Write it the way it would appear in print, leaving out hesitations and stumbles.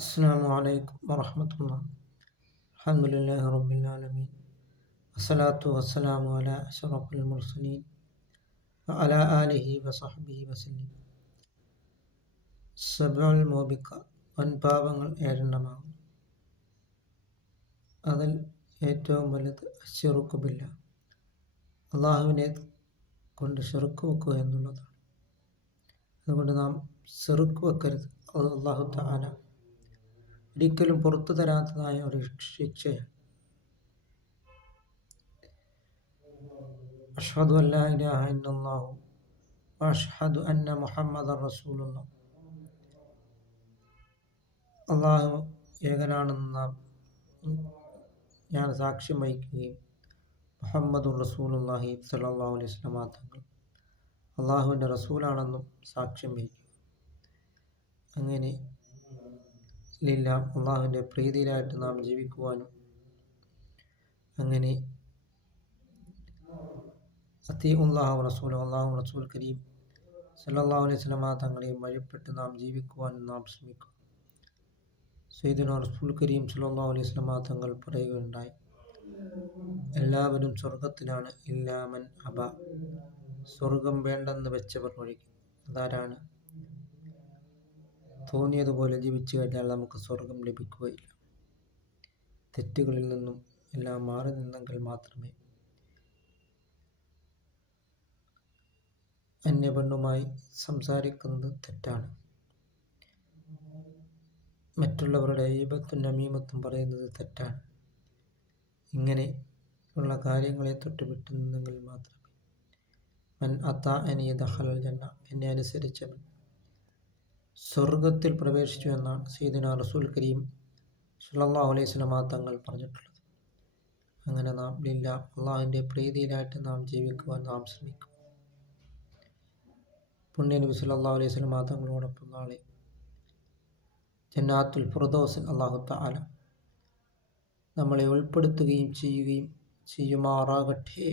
السلام عليكم ورحمة الله. الحمد لله رب العالمين والصلاة والسلام على أشرف المرسلين وعلى آله وصحبه وسلم. സബഉൽ മൂബിഖാത്ത്, വൻപാപങ്ങൾ ഏഴെണ്ണമാകുന്നു. അതിൽ ഏറ്റവും വലുത് ശിർക്ക് ബില്ലാഹ്, അള്ളാഹുവിനെ കൊണ്ട് ശിർക്ക് വെക്കുക എന്നുള്ളതാണ്. അതുകൊണ്ട് നാം ശിർക്ക് വെക്കരുത്. അത് അള്ളാഹു തആല ഒരിക്കലും പുറത്തു തരാത്തതായ ഒരു ശിക്ഷയാണ്. അഷ്ഹദു അല്ലാ ഇലാഹ ഇല്ലല്ലാഹു വഅഷ്ഹദു അന്ന മുഹമ്മദൻ റസൂലുള്ളാഹ്. അള്ളാഹു ഏകനാണെന്ന് ഞാൻ സാക്ഷ്യം വഹിക്കുകയും മുഹമ്മദുർ റസൂലുള്ളാഹി സ്വല്ലല്ലാഹു അലൈഹി വസല്ലം തങ്ങൾ അള്ളാഹുവിൻ്റെ റസൂലാണെന്നും സാക്ഷ്യം വഹിക്കുക. അങ്ങനെ അള്ളാഹുവിൻ്റെ പ്രീതിയിലായിട്ട് നാം ജീവിക്കുവാനും അങ്ങനെ അത്തീഉല്ലാഹ റസൂലഹു, അള്ളാഹു റസൂൽ കരീം സല്ലല്ലാഹു അലൈഹി വസല്ലം തങ്ങളെയും വഴിപ്പെട്ട് നാം ജീവിക്കുവാനും നാം ശ്രമിക്കുക. സയ്യിദുനാ റസൂൽ കരീം സല്ലല്ലാഹു അലൈഹി വസല്ലം തങ്ങൾ പറയുകയുണ്ടായി, എല്ലാവരും സ്വർഗത്തിലാണ് ഇല്ലാമൻ അബ, സ്വർഗം വേണ്ടെന്ന് വെച്ചവർ ഒഴികെ. അതാരാണ്? തോന്നിയതുപോലെ ജീവിച്ചു കഴിഞ്ഞാൽ നമുക്ക് സ്വർഗം ലഭിക്കുകയില്ല. തെറ്റുകളിൽ നിന്നും എല്ലാം മാറി നിന്നെങ്കിൽ മാത്രമേ. അന്യപെണ്ണുമായി സംസാരിക്കുന്നത് തെറ്റാണ്. മറ്റുള്ളവരുടെ ഈബത്തും നമീമത്തും പറയുന്നത് തെറ്റാണ്. ഇങ്ങനെ ഉള്ള കാര്യങ്ങളെ തൊട്ട് വിട്ടു നിന്നെങ്കിൽ മാത്രമേ. മൻ അതാഅനി ദഖലൽ ജന്ന, എന്നെ അനുസരിച്ചവൻ സ്വർഗത്തിൽ പ്രവേശിച്ചു എന്നാണ് സയ്യിദുനാ റസൂൽ കരീം സല്ലല്ലാഹു അലൈഹി വസല്ലം തങ്ങൾ പറഞ്ഞിട്ടുള്ളത്. അങ്ങനെ നാം അള്ളാഹുവിൻ്റെ പ്രീതിയിലായിട്ട് നാം ജീവിക്കുവാൻ നാം ശ്രമിക്കും. പുണ്യനബി സല്ലല്ലാഹു അലൈഹി വസല്ലം തങ്ങളോടൊപ്പം നാളെ ജന്നാത്തുൽ ഫിർദൗസിൽ അല്ലാഹു തആല നമ്മളെ ഉൾപ്പെടുത്തുകയും ചെയ്യുമാറാകട്ടെ.